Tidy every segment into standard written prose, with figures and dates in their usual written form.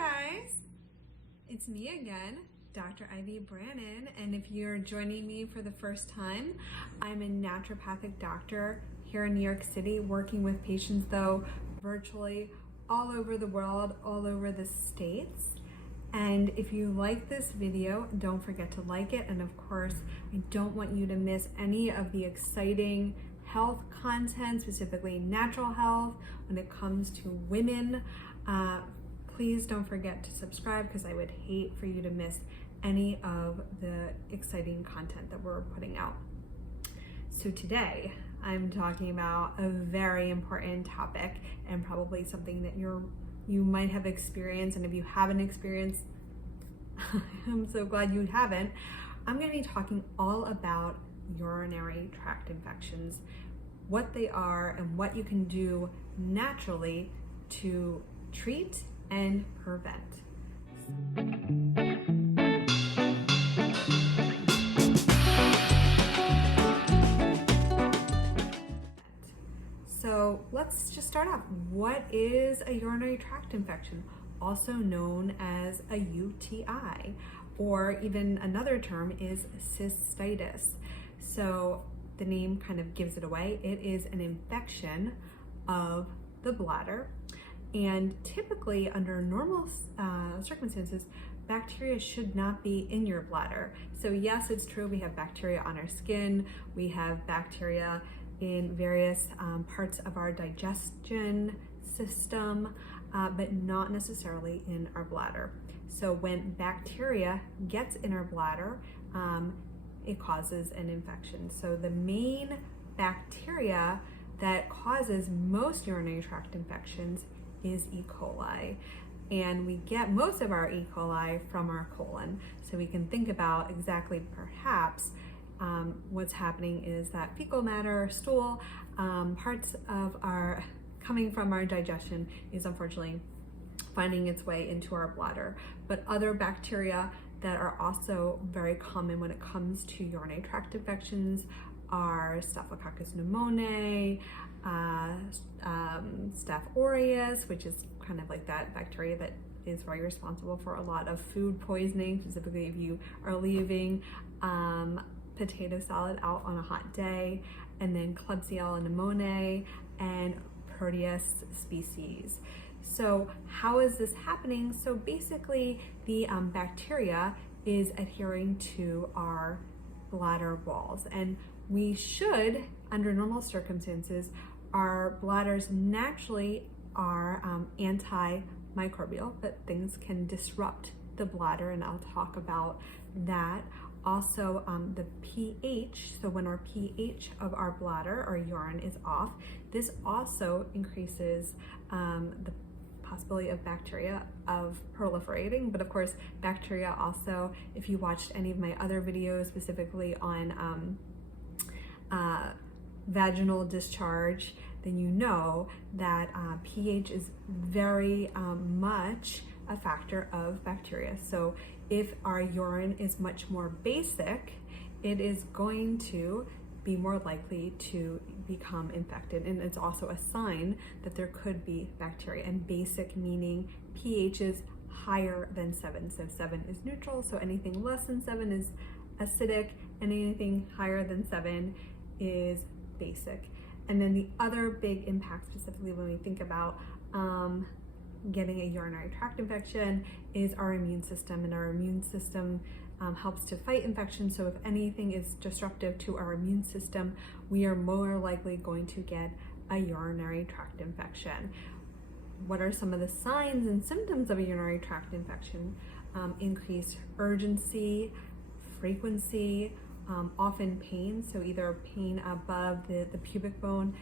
guys, it's me again, Dr. Ivy Branin, and if you're joining me for the first time, I'm a naturopathic doctor here in New York City, working with patients though virtually all over the world, all over the states. And if you like this video, don't forget to like it. And of course, I don't want you to miss any of the exciting health content, specifically natural health, when it comes to women. Please don't forget to subscribe because I would hate for you to miss any of the exciting content that we're putting out. So today I'm talking about a very important topic and probably something that you might have experienced, and if you haven't experienced, I'm so glad you haven't. I'm going to be talking all about urinary tract infections, what they are and what you can do naturally to treat and prevent. So let's just start off. What is a urinary tract infection, also known as a UTI, or even another term is cystitis? So the name kind of gives it away. It is an infection of the bladder, and typically under normal circumstances, bacteria should not be in your bladder. So yes, it's true, we have bacteria on our skin, we have bacteria in various parts of our digestion system, but not necessarily in our bladder. So when bacteria gets in our bladder, it causes an infection. So the main bacteria that causes most urinary tract infections is E. coli. And we get most of our E. coli from our colon. So we can think about exactly perhaps what's happening is that fecal matter, stool, parts of our coming from our digestion is unfortunately finding its way into our bladder. But other bacteria that are also very common when it comes to urinary tract infections are Staphylococcus pneumoniae, Staph aureus, which is kind of like that bacteria that is very responsible for a lot of food poisoning, specifically if you are leaving potato salad out on a hot day, and then Klebsiella pneumoniae and Proteus species. So how is this happening? So basically the bacteria is adhering to our bladder walls, and we should, under normal circumstances, our bladders naturally are antimicrobial, but things can disrupt the bladder, and I'll talk about that. Also, the pH, so when our pH of our bladder or urine is off, this also increases the possibility of bacteria of proliferating. But of course, bacteria also, if you watched any of my other videos, specifically on vaginal discharge, then you know that pH is very much a factor of bacteria. So if our urine is much more basic, it is going to be more likely to become infected. And it's also a sign that there could be bacteria. And basic meaning pH is higher than 7. So 7 is neutral. So anything less than 7 is acidic, and anything higher than 7 is basic. And then the other big impact, specifically when we think about getting a urinary tract infection, is our immune system. And our immune system helps to fight infection. So if anything is disruptive to our immune system, we are more likely going to get a urinary tract infection. What are some of the signs and symptoms of a urinary tract infection? Increased urgency, frequency, often pain, so either pain above the pubic bone,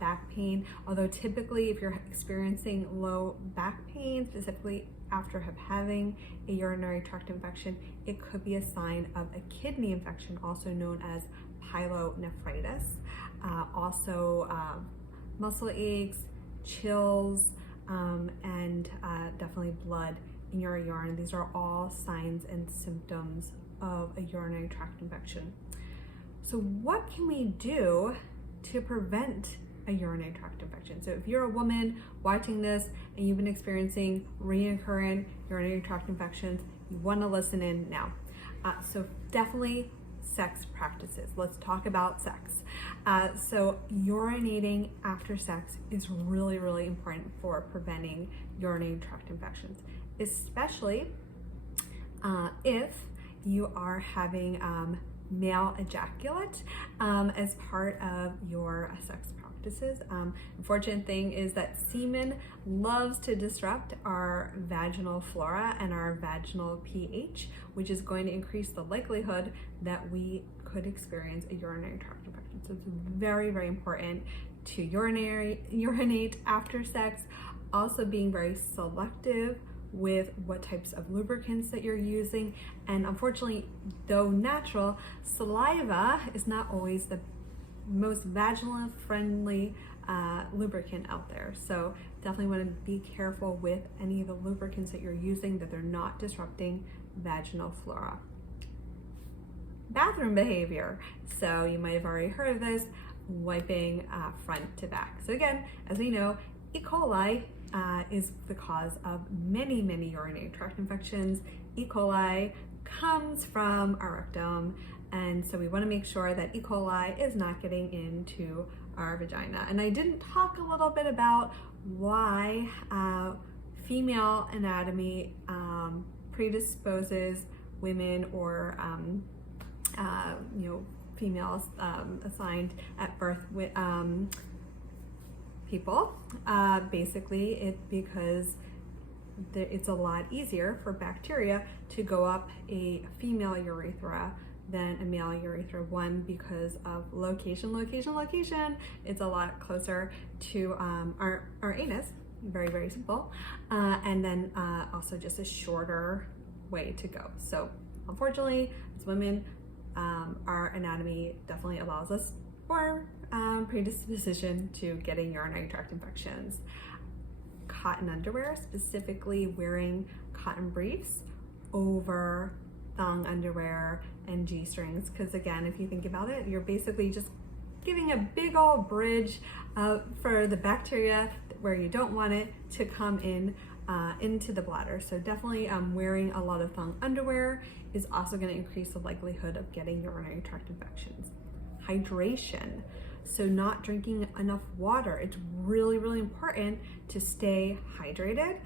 back pain, although typically if you're experiencing low back pain, specifically after having a urinary tract infection, it could be a sign of a kidney infection, also known as pyelonephritis. Also muscle aches, chills, and definitely blood in your urine. These are all signs and symptoms of a urinary tract infection. So what can we do to prevent a urinary tract infection. So if you're a woman watching this and you've been experiencing recurrent urinary tract infections, you want to listen in now. So definitely sex practices. Let's talk about sex. So urinating after sex is really, really important for preventing urinary tract infections, especially if you are having male ejaculate as part of your sex practices. Unfortunate thing is that semen loves to disrupt our vaginal flora and our vaginal pH, which is going to increase the likelihood that we could experience a urinary tract infection. So it's very, very important to urinate after sex. Also being very selective with what types of lubricants that you're using. And unfortunately, though natural, saliva is not always the most vaginal friendly lubricant out there. So definitely want to be careful with any of the lubricants that you're using, that they're not disrupting vaginal flora. Bathroom behavior. So you might have already heard of this, wiping front to back. So again, as we know, E. coli is the cause of many, many urinary tract infections. E. coli comes from our rectum, and so we want to make sure that E. coli is not getting into our vagina. And I didn't talk a little bit about why female anatomy predisposes women or females assigned at birth with people. Basically, because it's a lot easier for bacteria to go up a female urethra than a male urethra. One, because of location. It's a lot closer to our anus. Very, very simple. And then also just a shorter way to go. So unfortunately, as women, our anatomy definitely allows us more predisposition to getting urinary tract infections. Cotton underwear, specifically wearing cotton briefs over thong underwear and G-strings, because again, if you think about it, you're basically just giving a big old bridge for the bacteria where you don't want it to come in into the bladder. So definitely wearing a lot of thong underwear is also going to increase the likelihood of getting urinary tract infections. Hydration. So not drinking enough water. It's really, really important to stay hydrated.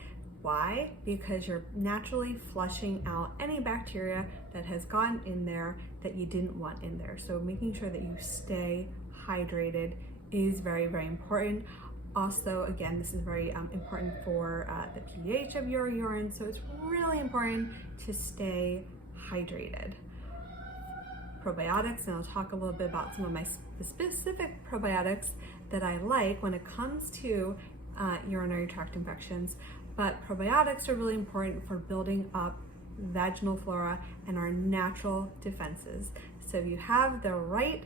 Why? Because you're naturally flushing out any bacteria that has gotten in there that you didn't want in there. So making sure that you stay hydrated is very, very important. Also, again, this is very important for the pH of your urine. So it's really important to stay hydrated. Probiotics, and I'll talk a little bit about some of my specific probiotics that I like when it comes to urinary tract infections. But probiotics are really important for building up vaginal flora and our natural defenses. So if you have the right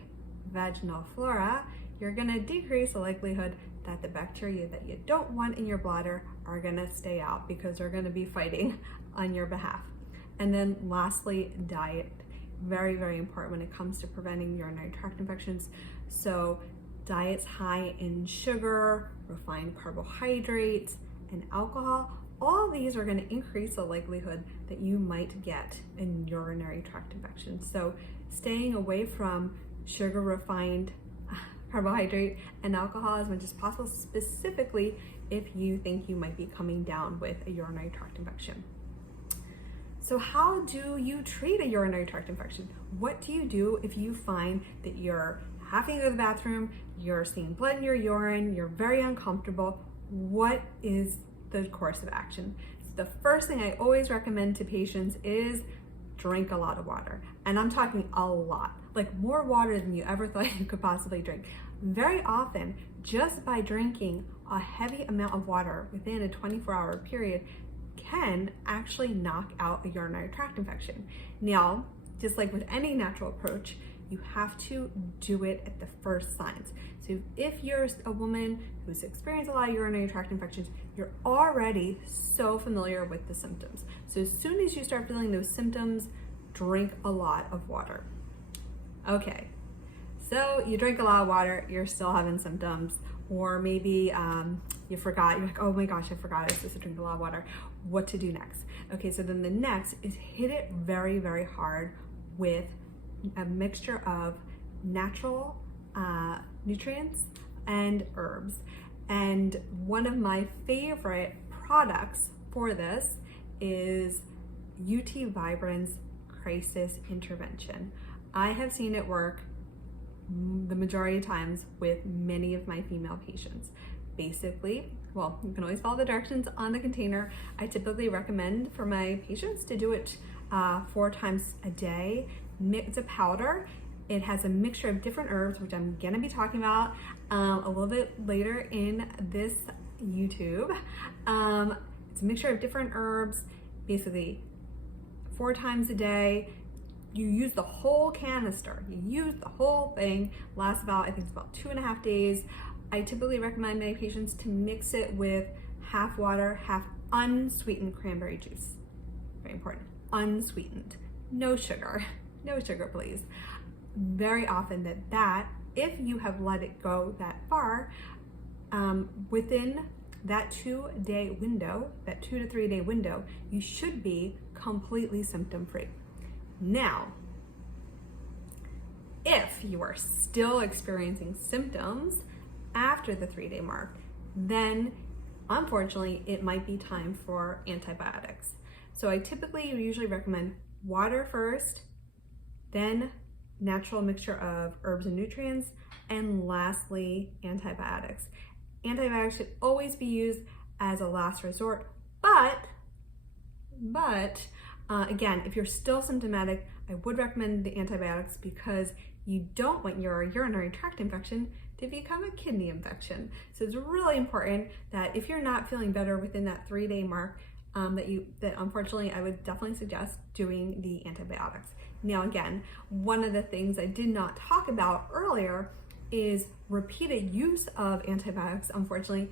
vaginal flora, you're going to decrease the likelihood that the bacteria that you don't want in your bladder are going to stay out, because they're going to be fighting on your behalf. And then lastly, diet. Very, very important when it comes to preventing urinary tract infections. So diets high in sugar, refined carbohydrates, and alcohol, all these are going to increase the likelihood that you might get a urinary tract infection. So staying away from sugar, refined carbohydrate, and alcohol as much as possible, specifically if you think you might be coming down with a urinary tract infection. So how do you treat a urinary tract infection? What do you do if you find that you're having to go to the bathroom, you're seeing blood in your urine, you're very uncomfortable? What is the course of action? The first thing I always recommend to patients is drink a lot of water. And I'm talking a lot, like more water than you ever thought you could possibly drink. Very often, just by drinking a heavy amount of water within a 24-hour period can actually knock out a urinary tract infection. Now, just like with any natural approach, you have to do it at the first signs. So if you're a woman who's experienced a lot of urinary tract infections, you're already so familiar with the symptoms. So as soon as you start feeling those symptoms, drink a lot of water. Okay, so you drink a lot of water, you're still having symptoms. or maybe you forgot, you're like, oh my gosh, I forgot, I was supposed to drink a lot of water. What to do next? Okay, so then the next is hit it very, very hard with a mixture of natural nutrients and herbs. And one of my favorite products for this is UT Vibrance Crisis Intervention. I have seen it work the majority of times with many of my female patients. Basically, well, you can always follow the directions on the container. I typically recommend for my patients to do it 4 times a day. It's a powder. It has a mixture of different herbs, which I'm gonna be talking about a little bit later in this YouTube. It's a mixture of different herbs, basically 4 times a day. You use the whole canister, you use the whole thing, lasts about, I think it's about 2.5 days. I typically recommend my patients to mix it with half water, half unsweetened cranberry juice. Very important, unsweetened, no sugar please. Very often that if you have let it go that far, within that 2-day window, that 2 to 3 day window, you should be completely symptom-free. Now, if you are still experiencing symptoms after the 3-day mark, then unfortunately it might be time for antibiotics. So I typically usually recommend water first, then natural mixture of herbs and nutrients, and lastly, antibiotics. Antibiotics should always be used as a last resort, but again, if you're still symptomatic, I would recommend the antibiotics because you don't want your urinary tract infection to become a kidney infection. So it's really important that if you're not feeling better within that 3-day mark, that unfortunately I would definitely suggest doing the antibiotics. Now again, one of the things I did not talk about earlier is repeated use of antibiotics, unfortunately,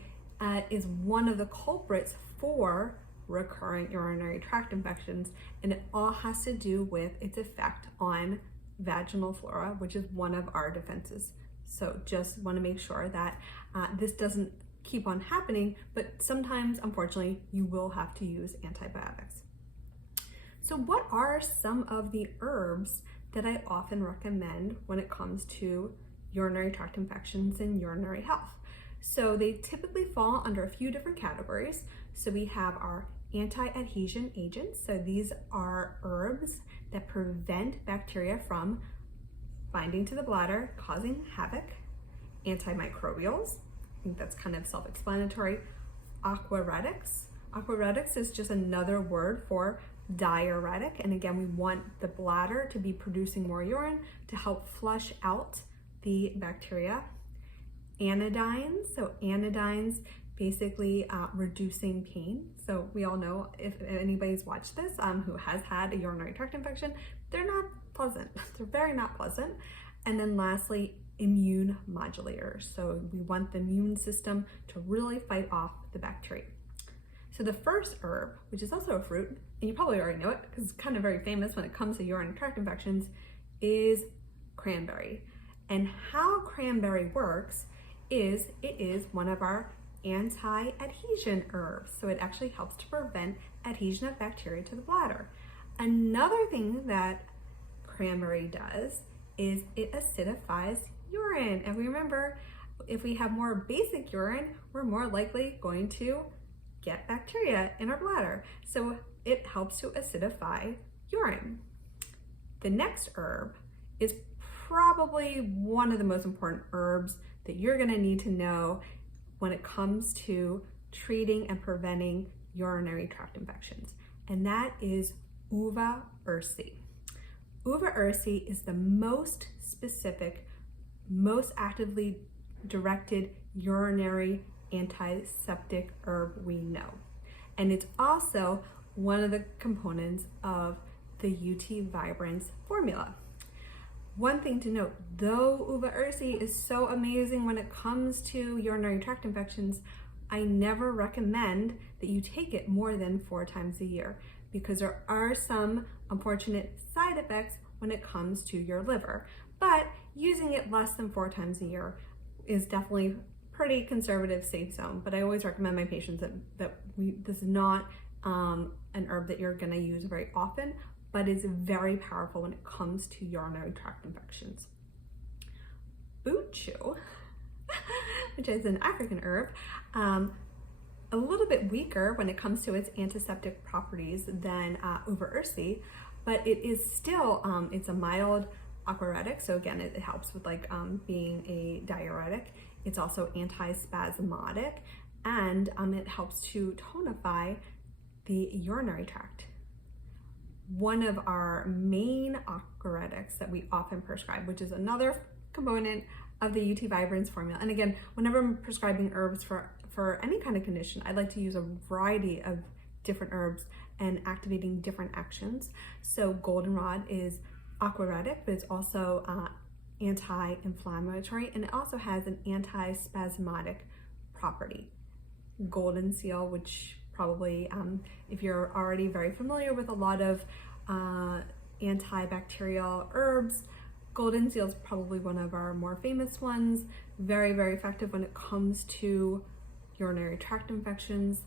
is one of the culprits for recurrent urinary tract infections, and it all has to do with its effect on vaginal flora, which is one of our defenses. So just want to make sure that this doesn't keep on happening, but sometimes, unfortunately, you will have to use antibiotics. So what are some of the herbs that I often recommend when it comes to urinary tract infections and urinary health? So they typically fall under a few different categories. So we have our anti-adhesion agents. So these are herbs that prevent bacteria from binding to the bladder, causing havoc. Antimicrobials, I think that's kind of self-explanatory. Aquaretics. Aquaretics is just another word for diuretic. And again, we want the bladder to be producing more urine to help flush out the bacteria. Anodynes, so anodynes basically reducing pain. So we all know, if anybody's watched this who has had a urinary tract infection, they're not pleasant. They're very not pleasant. And then lastly, immune modulators. So we want the immune system to really fight off the bacteria. So the first herb, which is also a fruit, and you probably already know it because it's kind of very famous when it comes to urinary tract infections, is cranberry. And how cranberry works is it is one of our anti-adhesion herbs. So it actually helps to prevent adhesion of bacteria to the bladder. Another thing that cranberry does is it acidifies urine. And we remember, if we have more basic urine, we're more likely going to get bacteria in our bladder. So it helps to acidify urine. The next herb is probably one of the most important herbs that you're gonna need to know when it comes to treating and preventing urinary tract infections, and that is uva ursi. Uva ursi is the most specific, most actively directed urinary antiseptic herb we know. And it's also one of the components of the UT Vibrance formula. One thing to note, though uva ursi is so amazing when it comes to urinary tract infections, I never recommend that you take it more than 4 times a year because there are some unfortunate side effects when it comes to your liver. But using it less than 4 times a year is definitely pretty conservative safe zone, but I always recommend my patients that this is not an herb that you're going to use very often, but it's very powerful when it comes to urinary tract infections. Buchu, which is an African herb, a little bit weaker when it comes to its antiseptic properties than uva ursi, but it is still, it's a mild aquaretic, so again, it helps with like being a diuretic. It's also antispasmodic, and it helps to tonify the urinary tract. One of our main aquaretics that we often prescribe, which is another component of the UT Vibrance formula. And again, whenever I'm prescribing herbs for any kind of condition, I like to use a variety of different herbs and activating different actions. So goldenrod is aquaretic, but it's also anti-inflammatory, and it also has an antispasmodic property. Golden seal, which probably, if you're already very familiar with a lot of antibacterial herbs, golden seal is probably one of our more famous ones. Very, very effective when it comes to urinary tract infections.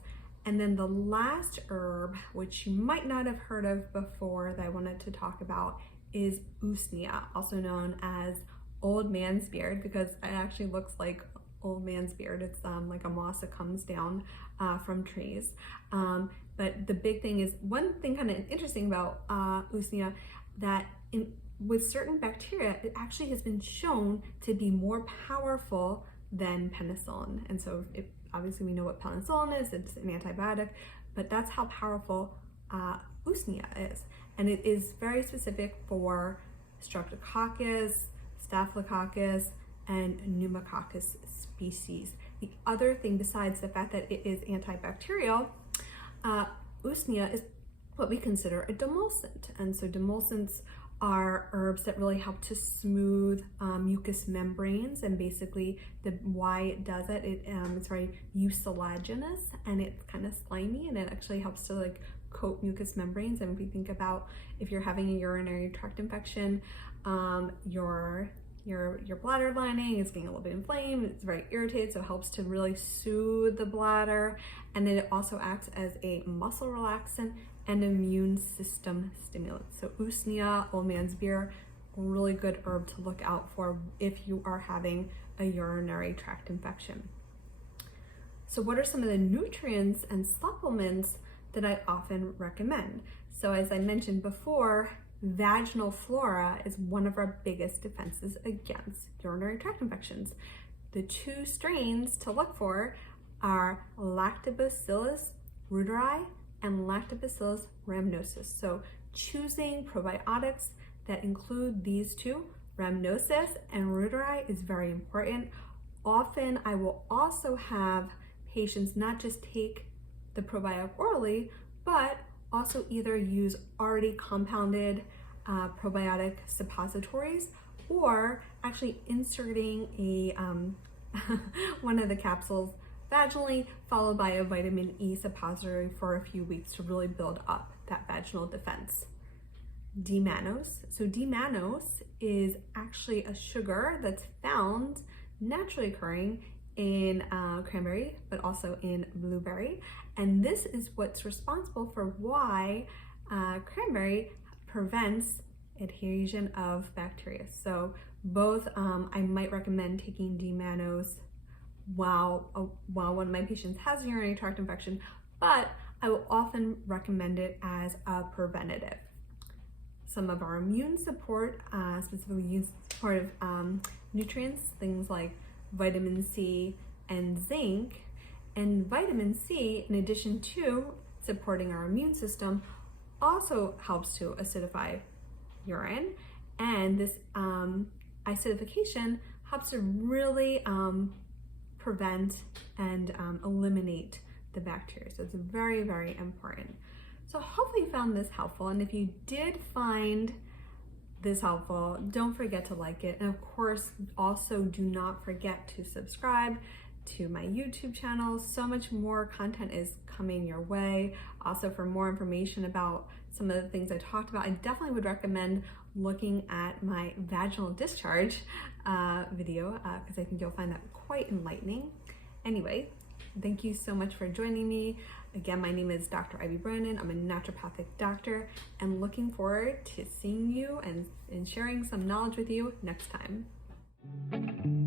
And then the last herb, which you might not have heard of before that I wanted to talk about, is usnea, also known as old man's beard, because it actually looks like old man's beard. It's like a moss that comes down from trees. But the big thing is, one thing kind of interesting about usnea, that with certain bacteria, it actually has been shown to be more powerful than penicillin. And so obviously we know what penicillin is, it's an antibiotic, but that's how powerful usnea is. And it is very specific for streptococcus, staphylococcus, and pneumococcus species. The other thing, besides the fact that it is antibacterial, usnea is what we consider a demulcent. And so demulcents are herbs that really help to smooth mucous membranes, and basically why it does it, it's very mucilaginous and it's kind of slimy, and it actually helps to like coat mucous membranes. And if we think about if you're having a urinary tract infection, your bladder lining is getting a little bit inflamed, it's very irritated, so it helps to really soothe the bladder. And then it also acts as a muscle relaxant and immune system stimulant. So usnea, old man's beard, a really good herb to look out for if you are having a urinary tract infection. So what are some of the nutrients and supplements that I often recommend? So as I mentioned before, vaginal flora is one of our biggest defenses against urinary tract infections. The two strains to look for are Lactobacillus reuteri and Lactobacillus rhamnosus. So choosing probiotics that include these two, rhamnosus and reuteri, is very important. Often I will also have patients not just take the probiotic orally, but also either use already compounded probiotic suppositories, or actually inserting a one of the capsules vaginally, followed by a vitamin E suppository for a few weeks to really build up that vaginal defense. D-mannose. So D-mannose is actually a sugar that's found naturally occurring in cranberry, but also in blueberry. And this is what's responsible for why cranberry prevents adhesion of bacteria. So both, I might recommend taking D-mannose while one of my patients has a urinary tract infection, but I will often recommend it as a preventative. Some of our immune support, specifically immune supportive nutrients, things like vitamin C and zinc. And vitamin C, in addition to supporting our immune system, also helps to acidify urine. And this acidification helps to really prevent and eliminate the bacteria. So it's very, very important. So hopefully you found this helpful. And if you did find this helpful, don't forget to like it. And of course, also do not forget to subscribe to my YouTube channel. So much more content is coming your way. Also, for more information about some of the things I talked about, I definitely would recommend looking at my vaginal discharge video, because I think you'll find that quite enlightening. Anyway, thank you so much for joining me. Again, my name is Dr. Ivy Branin. I'm a naturopathic doctor and looking forward to seeing you and sharing some knowledge with you next time.